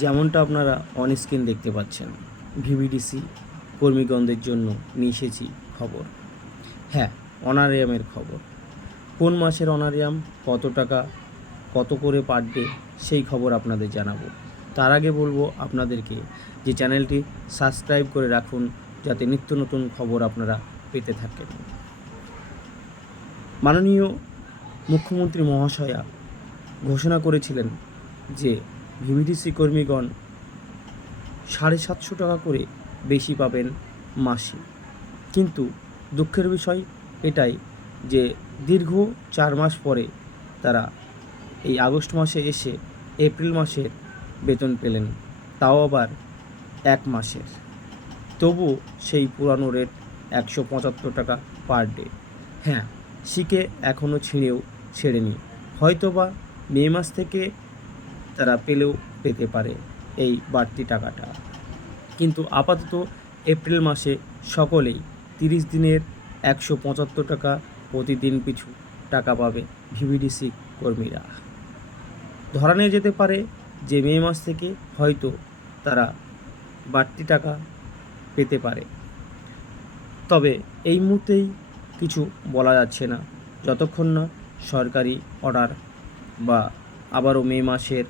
যেমনটা আপনারা on screen দেখতে পাচ্ছেন, ভিভিডিসি কর্মীগণদের জন্য নিয়ে এসেছি খবর। হ্যাঁ, অনারিয়ামের খবর। কোন মাসের অনারিয়াম, কত টাকা, কত করে পার ডে, সেই খবর আপনাদের জানাবো। তার আগে বলবো আপনাদেরকে যে চ্যানেলটি সাবস্ক্রাইব করে রাখুন, যাতে নিত্য নতুন খবর আপনারা পেতে থাকেন। মাননীয় মুখ্যমন্ত্রী মহাশয়া ঘোষণা করেছিলেন যে ভিভিডিসি কর্মীগণ 750 টাকা করে বেশি পাবেন মাসে। কিন্তু দুঃখের বিষয় এটাই যে দীর্ঘ 4 মাস পরে তারা এই আগস্ট মাসে এসে এপ্রিল মাসের বেতন পেলেন, তাও আবার 1 মাসের। তবু সেই পুরানো রেট 175 টাকা পার ডে। হ্যাঁ, শিখে এখনও ছেড়েনি। হয়তোবা মে মাস থেকে তারা পেতে পারে এই বাড়তি টাকাটা, কিন্তু আপাতত এপ্রিল মাসে সকলেই 30 দিনের 175 টাকা প্রতিদিন পিছু টাকা পাবে ভিভিডিসি কর্মীরা। ধরা নিয়ে যেতে পারে যে মে মাস থেকে হয়তো তারা বাড়তি টাকা পেতে পারে, তবে এই মুহূর্তেই কিছু বলা যাচ্ছে না, যতক্ষণ না সরকারি অর্ডার বা আবারও মে মাসের